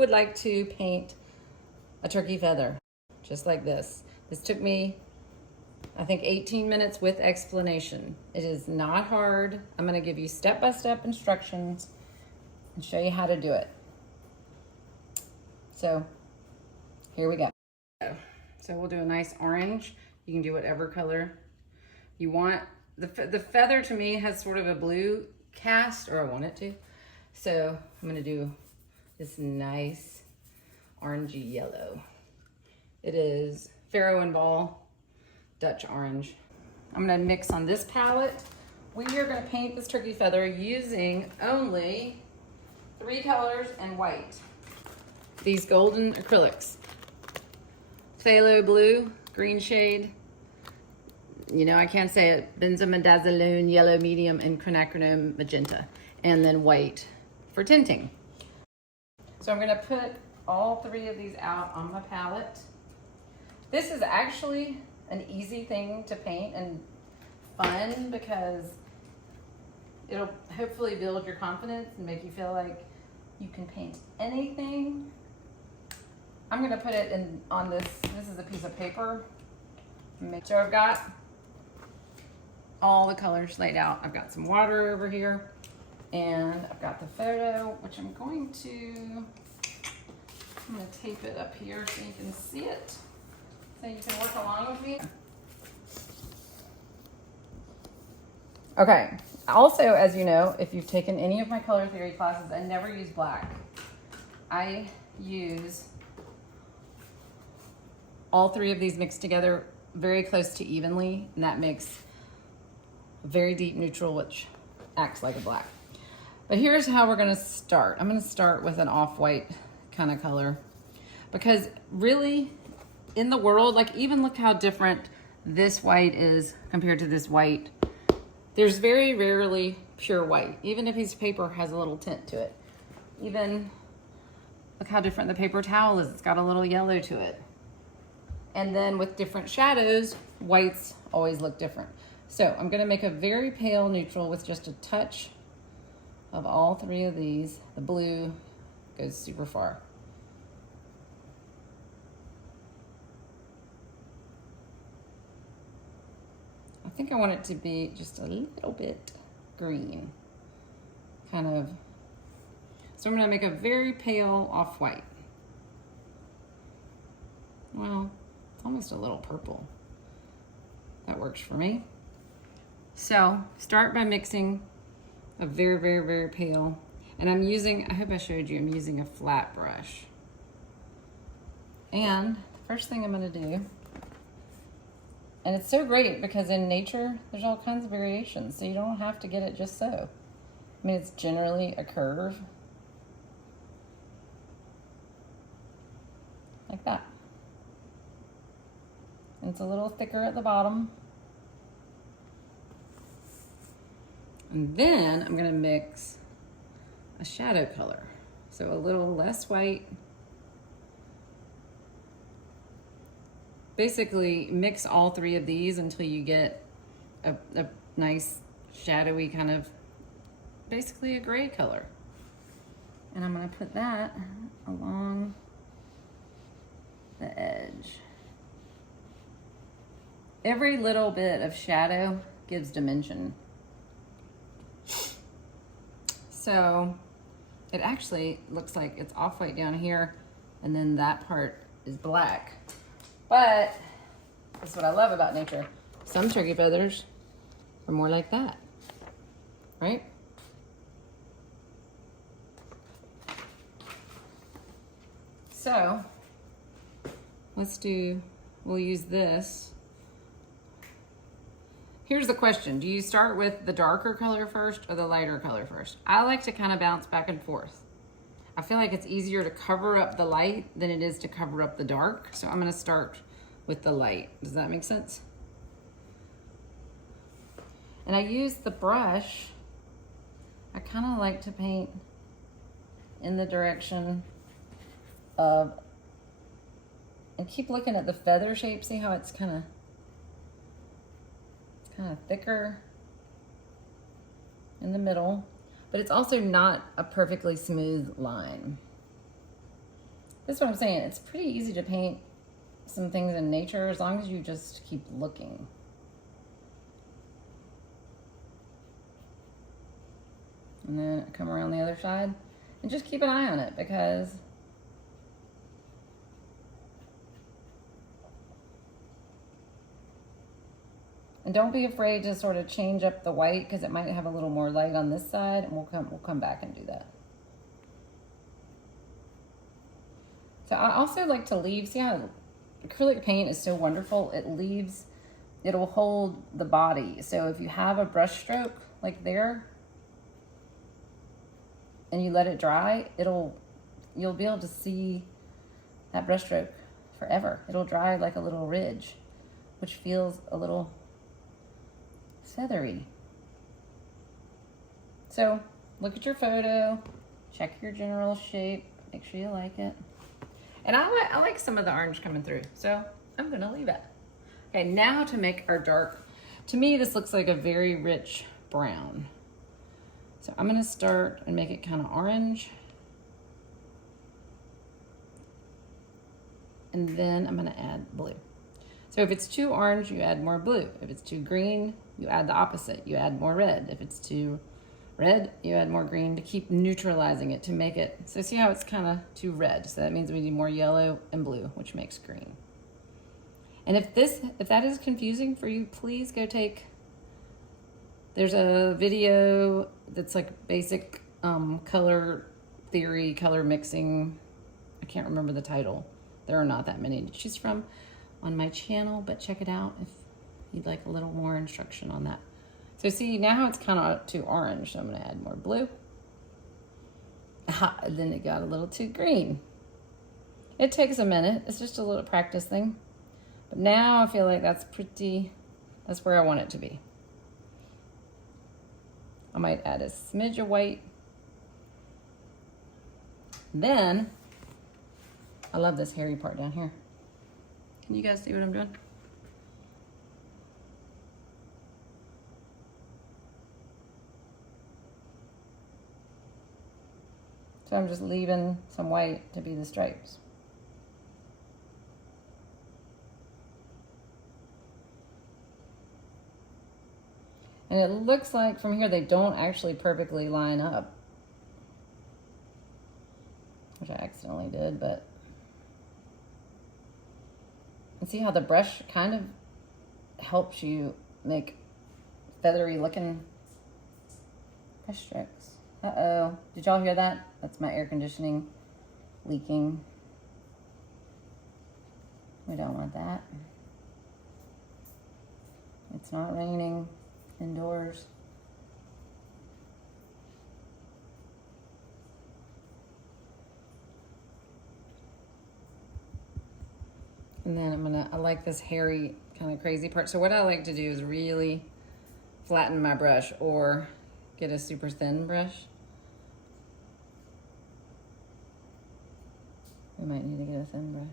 would like to paint a turkey feather just like this? This took me, I think, 18 minutes with explanation. It is not hard. I'm going to give you step-by-step instructions and show you how to do it. So here we go. So we'll do a nice orange. You can do whatever color you want. The feather to me has sort of a blue cast, or I want it to. So I'm going to do this nice orangey yellow. It is Farrow and Ball Dutch orange. I'm going to mix on this palette. We are going to paint this turkey feather using only 3 colors and white. These golden acrylics. Phthalo blue, green shade. You know, I can't say it. Benzimidazolone, yellow medium, and quinacridone magenta. And then white for tinting. So I'm going to put all 3 of these out on my palette. This is actually an easy thing to paint and fun because it'll hopefully build your confidence and make you feel like you can paint anything. I'm going to put it in on this. This is a piece of paper. So I've got all the colors laid out. I've got some water over here, and I've got the photo, which I'm going to tape it up here so you can see it, so you can work along with me. Okay, also, as you know, if you've taken any of my color theory classes, I never use black. I use all 3 of these mixed together very close to evenly, and that makes a very deep neutral, which acts like a black. But here's how we're gonna start. I'm gonna start with an off-white kind of color, because really in the world, like, even look how different this white is compared to this white. There's very rarely pure white. Even a piece of paper has a little tint to it. Even look how different the paper towel is. It's got a little yellow to it. And then with different shadows, whites always look different. So I'm gonna make a very pale neutral with just a touch of all 3 of these. The blue goes super far. I think I want it to be just a little bit green, kind of. So I'm gonna make a very pale off-white. Well, it's almost a little purple. That works for me. So start by mixing a very, very, very pale. And I'm using, I hope I showed you, I'm using a flat brush. And the first thing I'm gonna do, and it's so great because in nature, there's all kinds of variations, so you don't have to get it just so. I mean, it's generally a curve, like that. And it's a little thicker at the bottom. And then I'm gonna mix a shadow color. So a little less white. Basically mix all 3 of these until you get a nice shadowy kind of, basically a gray color. And I'm gonna put that along the edge. Every little bit of shadow gives dimension. So it actually looks like it's off-white down here, and then that part is black. But that's what I love about nature. Some turkey feathers are more like that, right? So we'll use this. Here's the question. Do you start with the darker color first or the lighter color first? I like to kind of bounce back and forth. I feel like it's easier to cover up the light than it is to cover up the dark. So I'm gonna start with the light. Does that make sense? And I use the brush. I kind of like to paint in the direction of, and keep looking at the feather shape. See how it's kind of thicker in the middle, but it's also not a perfectly smooth line. This is what I'm saying. It's pretty easy to paint some things in nature as long as you just keep looking. And then come around the other side and just keep an eye on it, because and don't be afraid to sort of change up the white, because it might have a little more light on this side, and we'll come back and do that. So I also like to leave, see how acrylic paint is so wonderful, it'll hold the body. So if you have a brush stroke like there and you let it dry, you'll be able to see that brush stroke forever. It'll dry like a little ridge, which feels a little feathery. So look at your photo, check your general shape, make sure you like it. And I like some of the orange coming through, so I'm gonna leave it. Okay, now to make our dark, to me this looks like a very rich brown. So I'm gonna start and make it kind of orange. And then I'm gonna add blue. So if it's too orange, you add more blue. If it's too green, you add the opposite. You add more red. If it's too red, you add more green to keep neutralizing it, to make it, so see how it's kind of too red. So that means we need more yellow and blue, which makes green. And if that is confusing for you, please go there's a video that's like basic color theory, color mixing. I can't remember the title. There are not that many to choose from on my channel, but check it out if you'd like a little more instruction on that. So see, now it's kind of too orange, so I'm gonna add more blue. Then it got a little too green. It takes a minute, it's just a little practice thing. But now I feel like that's where I want it to be. I might add a smidge of white. Then, I love this hairy part down here. Can you guys see what I'm doing? So I'm just leaving some white to be the stripes. And it looks like from here they don't actually perfectly line up, which I accidentally did, but and see how the brush kind of helps you make feathery looking brush strokes. Uh-oh, did y'all hear that? That's my air conditioning leaking. We don't want that. It's not raining indoors. And then I like this hairy kind of crazy part. So what I like to do is really flatten my brush or get a super thin brush. We might need to get a thin brush.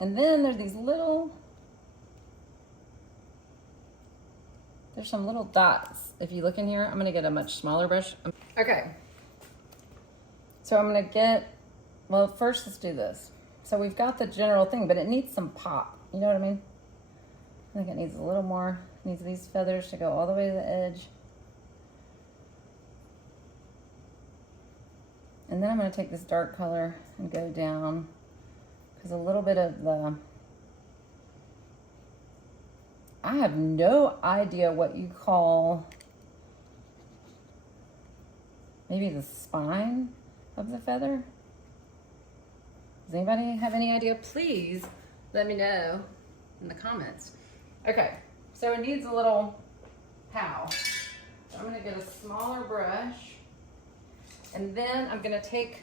And then there's some little dots. If you look in here, I'm gonna get a much smaller brush. Okay. So I'm gonna well, first let's do this. So we've got the general thing, but it needs some pop. You know what I mean? I think it needs a little more. It needs these feathers to go all the way to the edge. And then I'm gonna take this dark color and go down, because a little bit of I have no idea what you call maybe the spine of the feather. Does anybody have any idea? Please let me know in the comments. Okay, so it needs a little pow. So I'm gonna get a smaller brush, and then I'm gonna take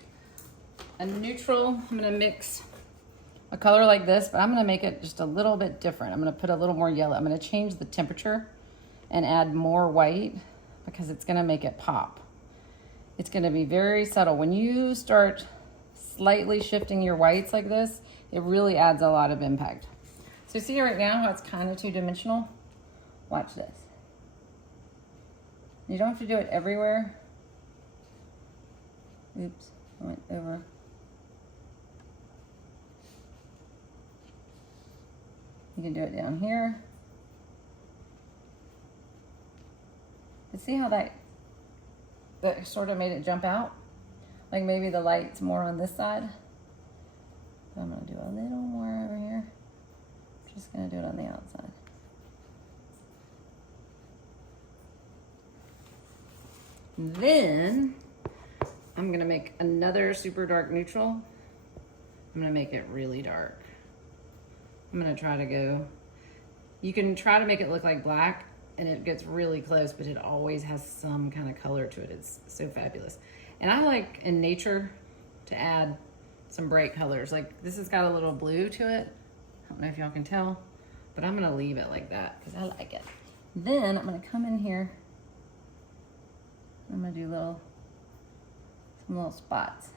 a neutral, I'm gonna mix a color like this, but I'm gonna make it just a little bit different. I'm gonna put a little more yellow. I'm gonna change the temperature and add more white, because it's gonna make it pop. It's gonna be very subtle. When you start slightly shifting your whites like this, It really adds a lot of impact. So see right now how it's kind of two-dimensional? Watch this. You don't have to do it everywhere. Oops, I went over. You can do it down here. But see how that sort of made it jump out? Like maybe the light's more on this side. But I'm gonna do a little more over here. I'm just gonna do it on the outside. Then I'm gonna make another super dark neutral. I'm gonna make it really dark. I'm gonna try to go, you can try to make it look like black and it gets really close, but it always has some kind of color to it. It's so fabulous. And I like in nature to add some bright colors. Like this has got a little blue to it. I don't know if y'all can tell, but I'm gonna leave it like that because I like it. Then I'm gonna come in here. I'm gonna do some little spots.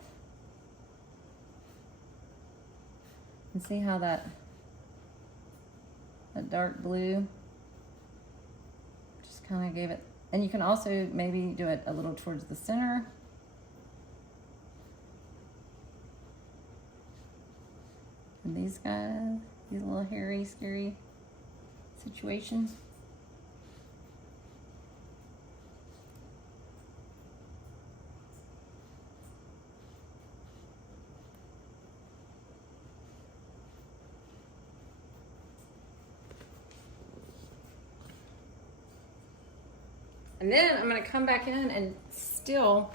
And see how that dark blue just kind of gave it, and you can also maybe do it a little towards the center. And these guys, these little hairy, scary situations. And then I'm gonna come back in and still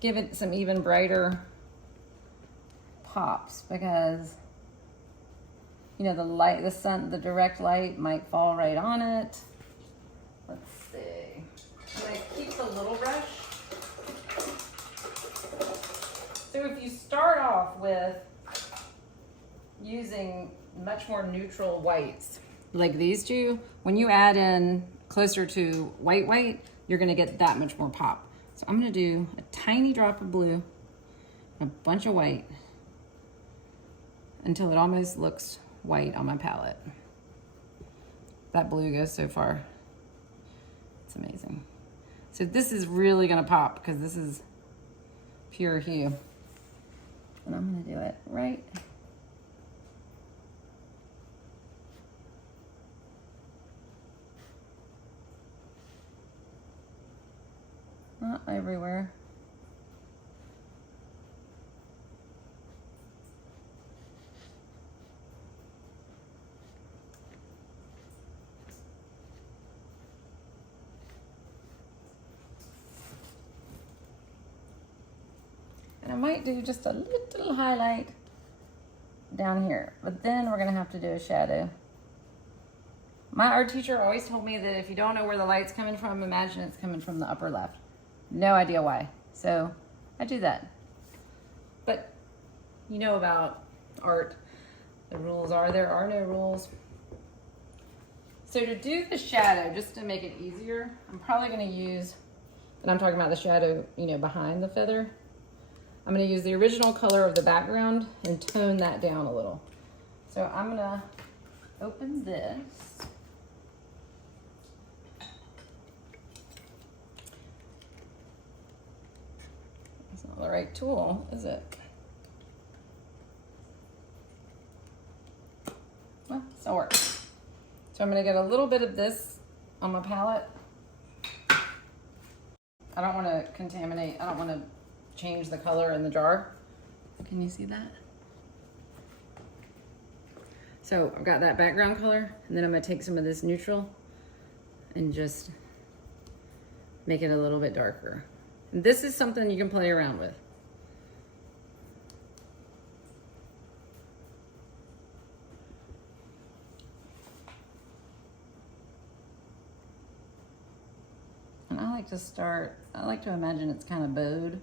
give it some even brighter pops because, you know, the light, the sun, the direct light might fall right on it. Let's see. I'm gonna keep the little brush. So if you start off with using much more neutral whites, like these two, when you add in closer to white, you're gonna get that much more pop. So I'm gonna do a tiny drop of blue, and a bunch of white, until it almost looks white on my palette. That blue goes so far. It's amazing. So this is really gonna pop because this is pure hue. And I'm gonna do it right not everywhere. And I might do just a little highlight down here, but then we're gonna have to do a shadow. My art teacher always told me that if you don't know where the light's coming from, imagine it's coming from the upper left. No idea why. So I do that. But you know about art, the rules are there are no rules. So to do the shadow, just to make it easier, I'm probably gonna use, and I'm talking about the shadow, you know, behind the feather. I'm gonna use the original color of the background and tone that down a little. So I'm gonna open this. It's not the right tool, is it? Well, still works. So I'm gonna get a little bit of this on my palette. I don't wanna contaminate, I don't wanna change the color in the jar. Can you see that? So I've got that background color, and then I'm gonna take some of this neutral and just make it a little bit darker. And this is something you can play around with. And I like to start, I like to imagine it's kind of bowed.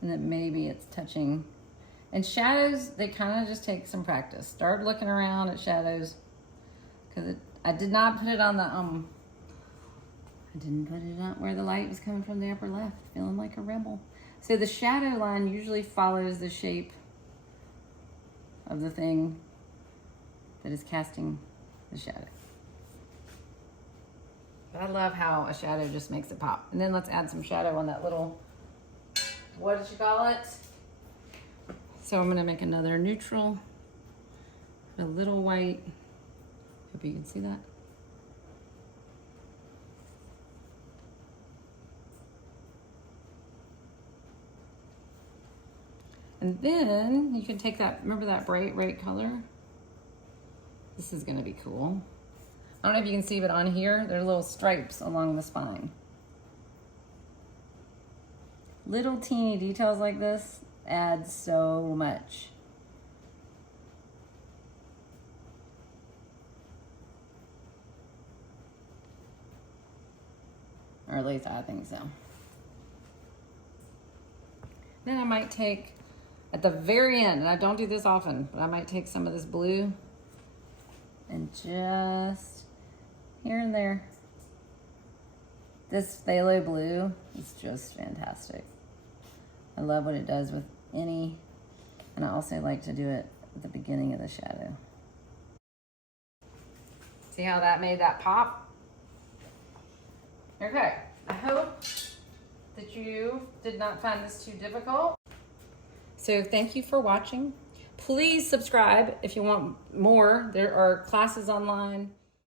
And then maybe it's touching. And shadows, they kind of just take some practice. Start looking around at shadows, because I did not put it on the I didn't put it up where the light was coming from the upper left, feeling like a rebel. So the shadow line usually follows the shape of the thing that is casting the shadow. But I love how a shadow just makes it pop. And then let's add some shadow on that little, what did you call it? So I'm gonna make another neutral, a little white. Hope you can see that. And then you can take that, remember that bright red color? This is gonna be cool. I don't know if you can see, but on here, there are little stripes along the spine. Little teeny details like this add so much. Or at least I think so. Then I might take, at the very end, and I don't do this often, but I might take some of this blue and just here and there. This phthalo blue is just fantastic. I love what it does with any, and I also like to do it at the beginning of the shadow. See how that made that pop? Okay, I hope that you did not find this too difficult. So thank you for watching. Please subscribe if you want more. There are classes online.